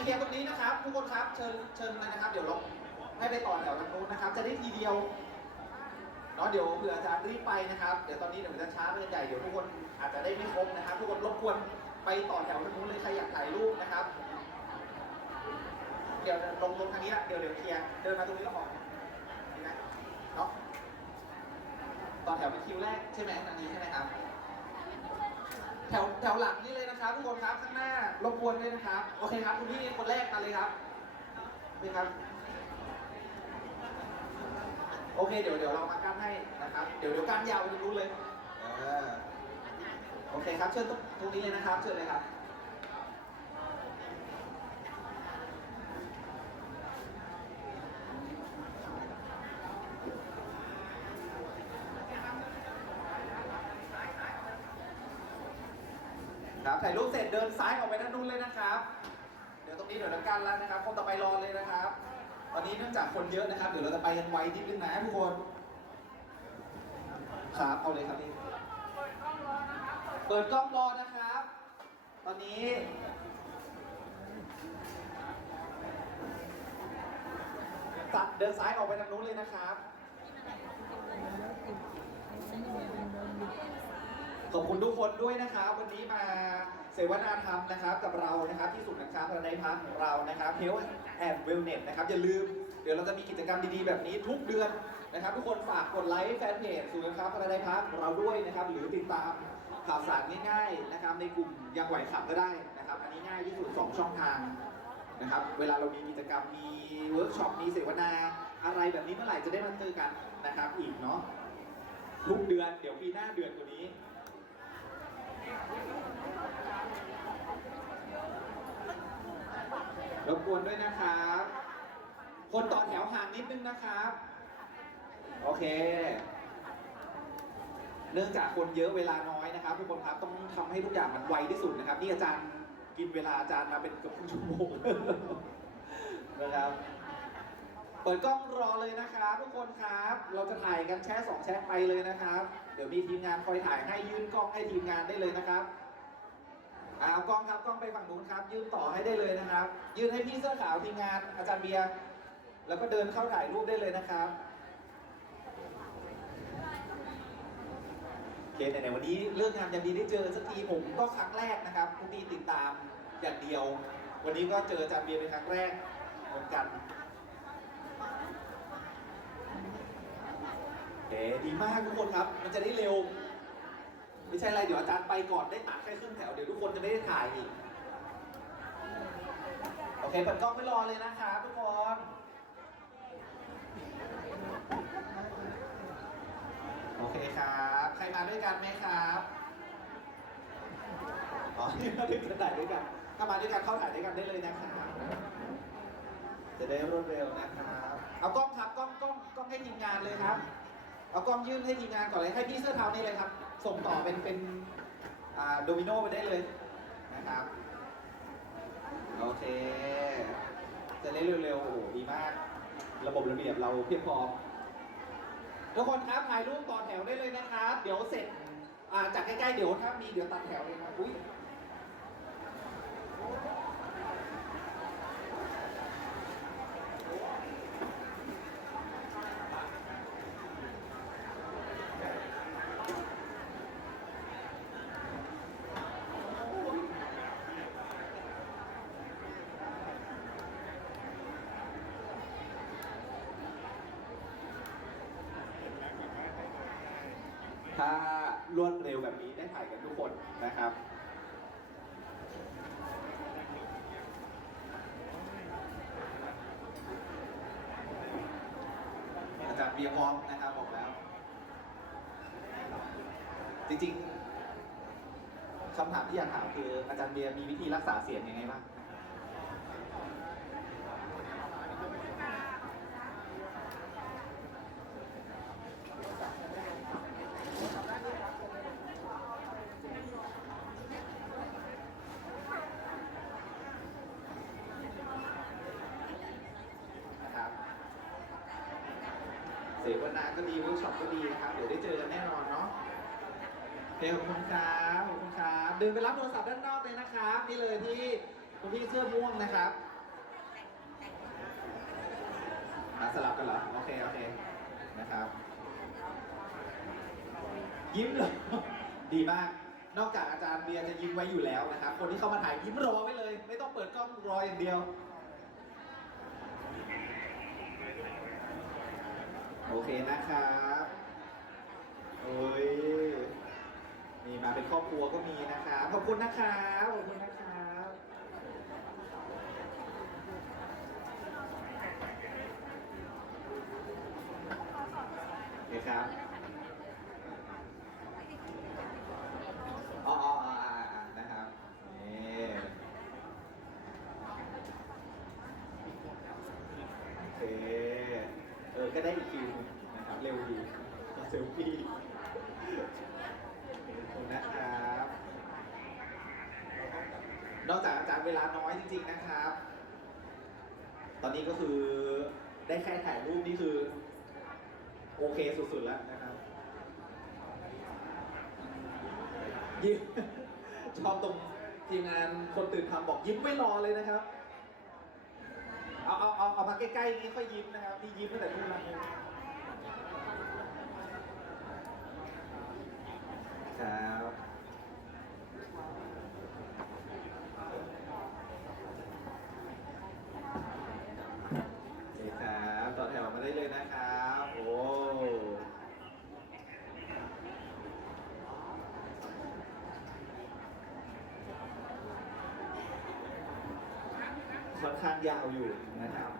เคลียร์ตรงนี้นะครับ ทุกคนครับเชิญเชิญนะครับ เดี๋ยวเราให้ไปต่อแถวทางนู้นนะครับ จะได้ทีเดียวเนาะเดี๋ยวเผื่ออาจารย์รีบไปนะครับ เดี๋ยวตอนนี้เดี๋ยวจะช้าไปกันใหญ่เดี๋ยวทุกคนอาจจะได้ไม่ครบนะครับ ทุกคนรบกวนไปต่อแถวทางนู้นเลยใครอยากถ่ายรูปนะครับ เดี๋ยวลงลงทางนี้ละเดี๋ยวเดี๋ยวเคลียร์เดินมาตรงนี้แล้วออกนี่นะเนาะต่อแถวเป็นคิวแรกใช่ไหมทางนี้ใช่ไหมครับ แถวแถวหลังนี่เลยนะครับทุกคนครับข้างหน้ารบกวนด้วยนะครับ โอเคครับคุณพี่คนแรกมาเลยครับนี่ครับ โอเคเดี๋ยวเดี๋ยวเรามากั้นให้นะครับ เดี๋ยวเดี๋ยวกั้นยาวไปตรงนู้นเลยเออโอเคครับเชิญตรงนี้เลยนะครับ เชิญเลยครับถ่ายรูป เดินซ้ายออกไปด้านนู้นเลยนะครับ เดี๋ยวตรงนี้เดี๋ยวเรากันแล้วนะครับ คนต่อไปรอเลยนะครับ ตอนนี้เนื่องจากคนเยอะนะครับ เดี๋ยวเราจะไปกันไวนิดนึงนะทุกคน ครับเอาเลยครับพี่เปิดกล้องรอนะครับ ตอนนี้ตัดเดินซ้ายออกไปทางนู้นเลยนะครับขอบคุณทุกคนด้วยนะครับ วันนี้มา เสวนาธรรมนะครับกับเรานะครับที่ศูนย์การค้าพาราไดพาร์คของเรานะครับ Health and Wellness นะครับอย่าลืมเดี๋ยวเราจะมีกิจกรรมดีๆแบบนี้ทุกเดือนนะครับ ทุกคนฝากกดไลค์แฟนเพจศูนย์การค้าพาราไดพาร์คของเราด้วยนะครับ หรือติดตามข่าวสารง่ายๆนะครับ ในกลุ่มยังไหวขับก็ได้นะครับ อันนี้ง่ายที่สุด 2 ช่องทางนะครับ เวลาเรามีกิจกรรมมีเวิร์กช็อปมีเสวนาอะไรแบบนี้เมื่อไหร่จะได้มาเจอกันนะครับอีกเนาะทุกเดือนเดี๋ยวปีหน้าเดือนกว่านี้ รบกวนด้วยนะครับ คนต่อแถวห่างนิดนึงนะครับ โอเค เนื่องจากคนเยอะเวลาน้อยนะครับทุกคนครับต้องทำให้ทุกอย่างมันไวที่สุดนะครับ นี่อาจารย์กินเวลาอาจารย์มาเป็นเกือบครึ่งชั่วโมงนะครับ เปิดกล้องรอเลยนะครับ ทุกคนครับ เราจะถ่ายกันแช่สองแช่ไปเลยนะครับ เดี๋ยวมีทีมงานคอยถ่ายให้ยื่นกล้องให้ทีมงานได้เลยนะครับเอากล้องครับกล้องไปฝั่งนู้นครับ ยื่นต่อให้ได้เลยนะครับ ยื่นให้พี่เสื้อขาวทีมงานอาจารย์เบียร์แล้วก็เดินเข้าถ่ายรูปได้เลยนะครับโอเคไหนวันนี้เรื่องงานยังดีได้เจอสักทีผมก็ครั้งแรกนะครับทุกทีติดตามอย่างเดียว วันนี้ก็เจออาจารย์เบียร์เป็นครั้งแรกเหมือนกันโอเค ดีมากทุกคนครับ มันจะได้เร็ว ไม่ใช่อะไร เดี๋ยวอาจารย์ไปก่อนได้ตัดแค่ครึ่งแถว เดี๋ยวทุกคนจะไม่ได้ถ่ายอีก โอเคเปิดกล้องไม่รอเลยนะครับทุกคนโอเคครับ ใครมาด้วยกันไหมครับ อ๋อนี่มาด้วยกันถ่ายด้วยกัน ถ้ามาด้วยกันเข้าถ่ายด้วยกันได้เลยนะครับ จะได้รวดเร็วนะครับ เอากล้องครับกล้องกล้องกล้องให้ทีมงานเลยครับ เอากล้องยื่นให้ทีมงานก่อนเลยให้พี่เสื้อเทานี่เลยครับ ส่งต่อเป็นเป็นโดมิโนไปได้เลยนะครับ โอเค จะได้เร็วๆโอ้ดีมาก ระบบระเบียบเราเพียบพร้อมทุกคนครับถ่ายรูปต่อแถวได้เลยนะครับ เดี๋ยวเสร็จจากใกล้ๆเดี๋ยวถ้ามีเดี๋ยวตัดแถวเลยครับอุ้ย ถ้ารวดเร็วแบบนี้ได้ถ่ายกันทุกคนนะครับ อาจารย์เบียร์พร้อมนะครับบอกแล้ว จริงๆคำถามที่อยากถามคืออาจารย์เบียร์มีวิธีรักษาเสียงยังไงบ้าง นะครับเสวนาก็ดีเวิร์ ก็ดีนะครับ เดี๋ยวได้เจอกันแน่นอนเนาะโอเคขอบคุณครับขอบคุณครับเดินไปรับโทรศัพท์ด้านนอกเลยนะครับ นี่เลยที่คุณพี่เสื้อม่วงนะครับอะสลับกันเหรอ โอเค โอเค นะครับ ยิ้มเลยดีมาก นอกจากอาจารย์เบียร์จะยิ้มไว้อยู่แล้วนะครับ คนที่เข้ามาถ่ายยิ้มรอไว้เลย ไม่ต้องเปิดกล้องรออย่างเดียว โอเคนะครับ โอ้ยนี่มาเป็นครอบครัวก็มีนะคะขอบคุณนะคะขอบคุณนะคะโอเคครับ อ๋ออ๋ออ๋ออ่าอ่านะครับ นี่โอเค เออ ก็ได้อีกคิวหนึ่งนะครับ เร็วดีเซลฟี่ขอบคุณนะครับ นอกจากอาจารย์เวลาน้อยจริง ๆ นะครับ ตอ นนี้ก็คือได้แค่ถ่ายรูปนี่คือ โอเคสุดๆแล้วนะครับยิ้มชอบตรงทีมงานคนตื่นทำบอกยิ้มไม่รอเลยนะครับ เอาเอาเอาเอามาใกล้ๆนี้ค่อยยิ้มนะครับนี่ยิ้มตั้งแต่นู่นแล้วครับโอเคครับต่อแถวมาได้เลยนะครับ โอ้ ค่อนข้าง ยาวอยู่นะครับ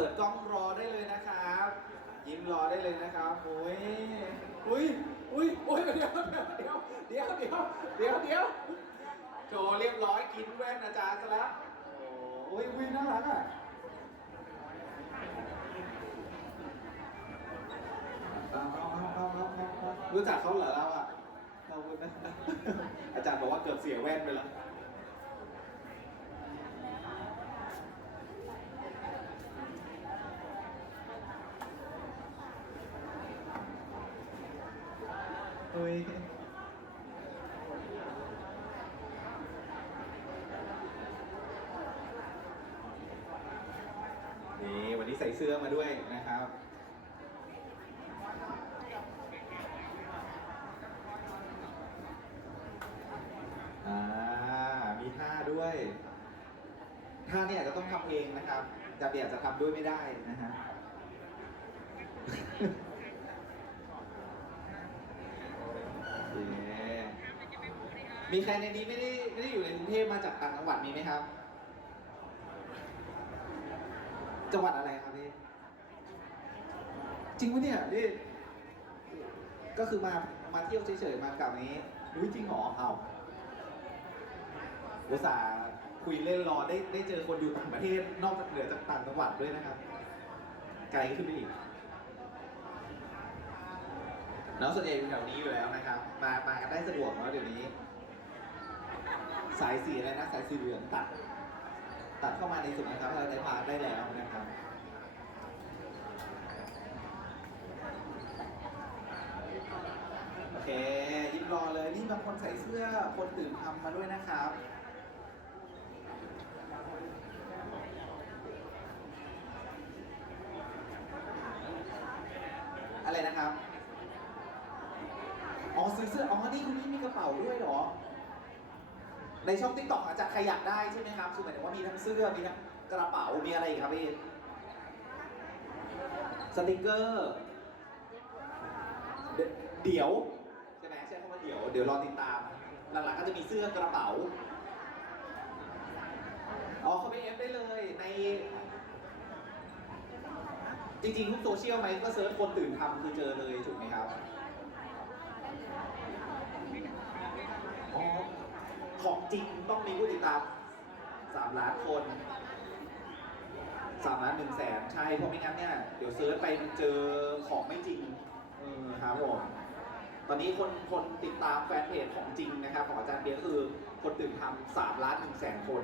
เปิดกล้องรอได้เลยนะครับ ยิ้มรอได้เลยนะครับโอ้ยอุ้ยอุ้ยอุ้ยเดี๋ยวเดี๋ยวเดี๋ยวเดี๋ยวเดี๋ยวเดี๋ยวเดี๋ยวโจเรียบร้อยกินแว่นอาจารย์ซะแล้วโอ้ยอุ้ยน่ารักอะรู้จักเขาเหรอเราอะเราคุณนะอาจารย์บอกว่าเกือบเสียแว่นไปแล้ว เฮ้ยนี่วันนี้ ใส่เสื้อมาด้วยนะครับ อ่า มีท่าด้วยท่าเนี่ยจะต้องทำเองนะครับจะเบียดจะทำด้วยไม่ได้นะฮะมีใครในนี้ไม่ได้ไม่ได้อยู่ในกรุงเทพมาจากต่างจังหวัดมีไหมครับ จังหวัดอะไรครับพี่จริงปะเนี่ยพี่ก็คือมามาเที่ยวเฉยๆมากับนี้รู้จริงเหรอเอาอุตส่าห์คุยเล่นรอได้ได้เจอคนอยู่ต่างประเทศนอกจากเหนือจากต่างจังหวัดด้วยนะครับ ไกลขึ้นไปอีกน้องส่วนใหญ่อยู่แถวนี้อยู่แล้วนะครับ มามากันได้สะดวกแล้วเดี๋ยวนี้ สายสีอะไรนะสายสีเหลืองตัด ตัดเข้ามาในสุดนะครับเราได้พาได้แล้วนะครับโอเคยิ้มรอเลยนี่บางคนใส่เสื้อคนตื่นทำมาด้วยนะครับอะไรนะครับ อ๋อซื้อเสื้อ อ๋อ นี่คุณนี่มีกระเป๋าด้วยเหรอ ในช่องติ๊กต็อกอาจจะใครอยากได้ใช่ไหมครับ คือหมายถึงว่ามีทั้งเสื้อ มีทั้งกระเป๋า มีอะไรอีกครับพี่ สติกเกอร์ เดี๋ยว ใช่ไหมใช้คำว่าเดี๋ยว เดี๋ยวรอติดตาม หลังๆก็จะมีเสื้อกระเป๋า อ๋อเขาไปเอฟได้เลยใน จริงๆทุกโซเชียลไหมก็เซิร์ชคนตื่นทำคือเจอเลยถูกไหมครับ อ๋อ ของจริงต้องมีผู้ติดตาม3ล้านคนสามล้านหนึ่งแสนใช่เพราะไม่งั้นเนี่ยเดี๋ยวเซิร์ชไปมันเจอของไม่จริงเออครับผมตอนนี้คนคนติดตามแฟนเพจของจริงนะครับของอาจารย์เบียร์คือคนตื่นทำสามล้านหนึ่งแสนคน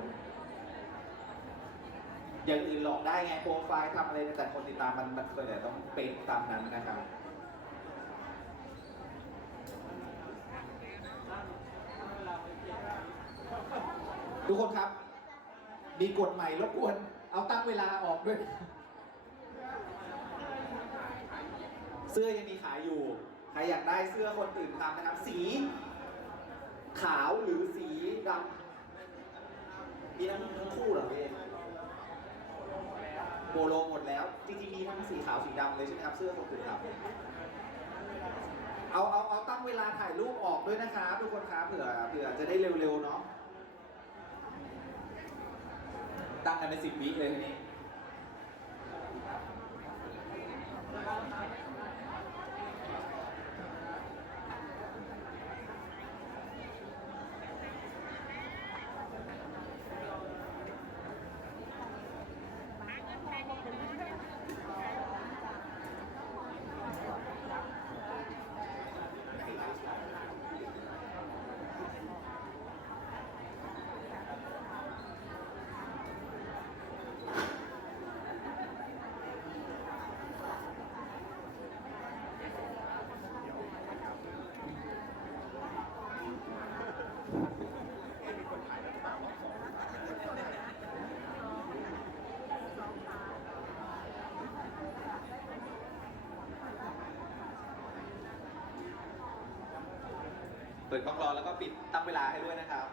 อย่างอื่นหลอกได้ไงโปรไฟล์ทำอะไรแต่คนติดตามมันมันเคยแต่ต้องเป็นตามนั้นนะครับ ทุกคนครับ มีกฎใหม่รบกวน เอาตั้งเวลาออกด้วย เสื้อยังมีขายอยู่ ใครอยากได้เสื้อคนตื่นทำนะครับ สี ขาวหรือสีดำมีทั้งทั้งคู่เหรอพี่โปโลหมดแล้ว จริงๆมีทั้งสีขาวสีดำเลยใช่ไหมครับ เสื้อคนตื่นทำเอาเอาเอาตั้งเวลาถ่ายรูปออกด้วยนะครับทุกคนครับเผื่อเผื่อจะได้เร็วๆเนาะ ตั้งกันเป็นสิบวิเลยทีนี้ ปิดกล้องรอแล้วก็ปิดตั้งเวลาให้ด้วยนะครับ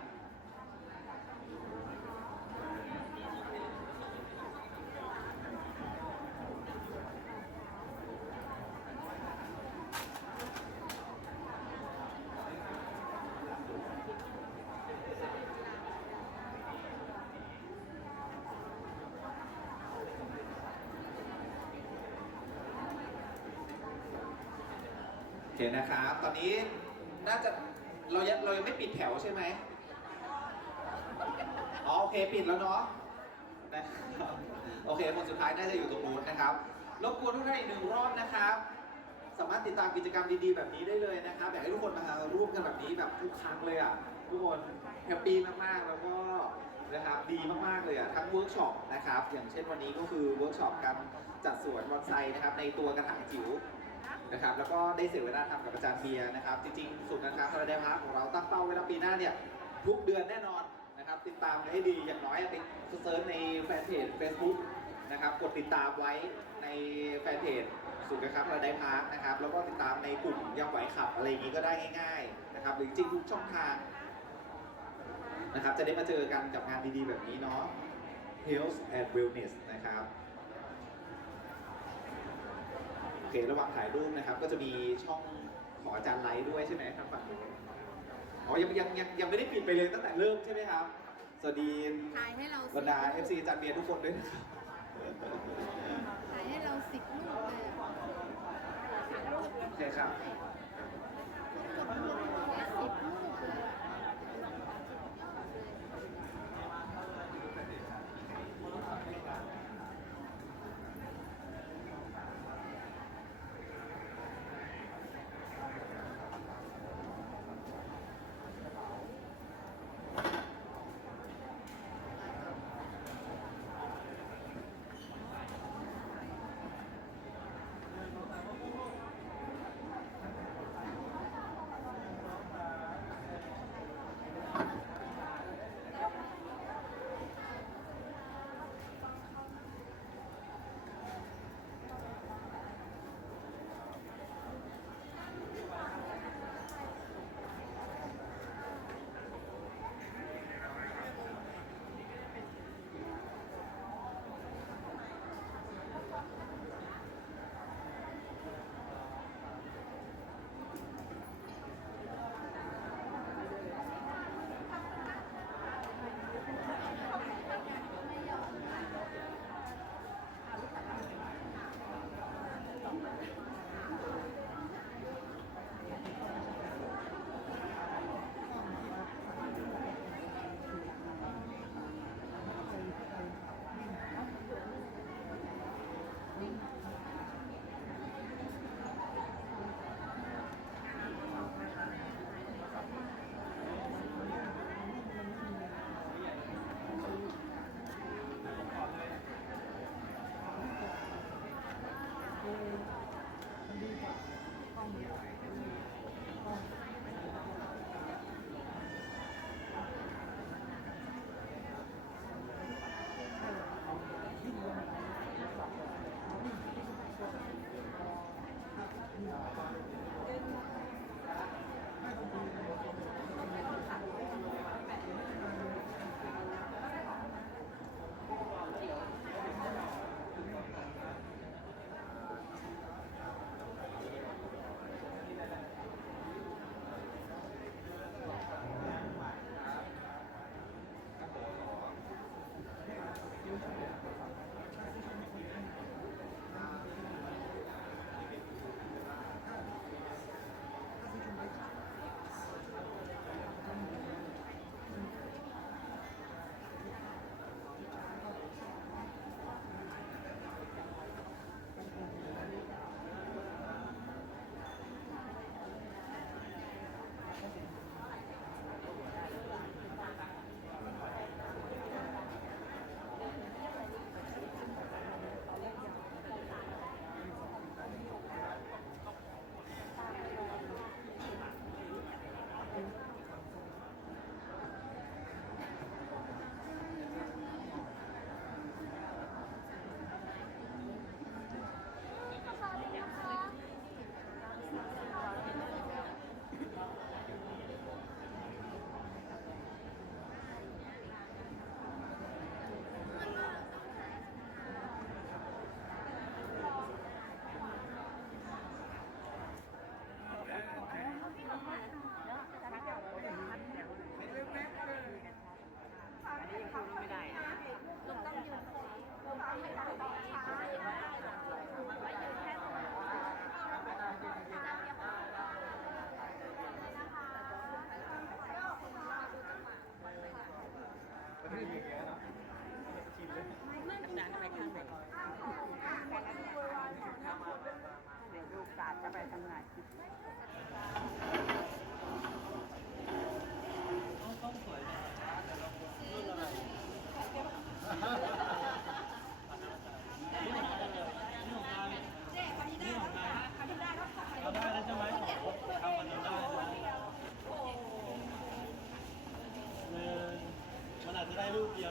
โอเคนะครับ ตอนนี้น่าจะ เรายังเรายังไม่ปิดแถวใช่ไหมอ๋อโอเคปิดแล้วเนาะนะโอเคคนสุดท้ายน่าจะอยู่ตรงนู้นนะครับรบกวนทุกท่านอีกหนึ่งรอบนะครับ สามารถติดตามกิจกรรมดีๆ แบบนี้ได้เลยนะครับอยากให้ทุกคนมาร่วมกันแบบนี้แบบทุกครั้งเลยอะทุกคนแฮปปี้มากๆแล้วก็นะครับดีมากๆเลยอะทั้งเวิร์กช็อปนะครับอย่างเช่นวันนี้ก็คือเวิร์กช็อปการจัดสวนบอนไซนะครับในตัวกระถางจิ๋ว นะครับแล้วก็ได้เสวนาธรรมกับอาจารย์เบียร์นะครับ จริงๆสุดนะครับพระเดพาร์ของเราตั้งเป้าไว้แล้วปีหน้าเนี่ยทุกเดือนแน่นอนนะครับ ติดตามกันให้ดีอย่างน้อยติดเซิร์ชในแฟนเพจ Facebook นะครับกดติดตามไว้ในแฟนเพจสุดนะครับพระไดพาร์นะครับแล้วก็ติดตามในกลุ่มยำไหวขับอะไรอย่างนี้ก็ได้ง่ายๆนะครับหรือจริงทุกช่องทางนะครับจะได้มาเจอกันกับงานดีๆแบบนี้เนาะ Health and Wellness นะครับ โอ เคระหว่างถ่ายรูปนะครับ ก็จะมีช่องของอาจารย์ไลท์ด้วยใช่ไหมทางฝั่งนู้นอ๋อยังยังยังยังไม่ได้ปิดไปเลยตั้งแต่เริ่มใช่ไหมครับ สวัสดีถ่ายให้เราบรรดา FC อาจารย์เบียร์ทุกคนด้วยนะครับถ่ายให้เราสิบรูปเลยอะโอเคครับ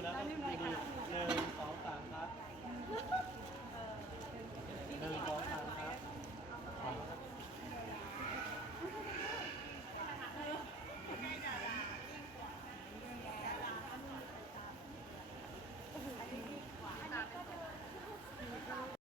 no, no.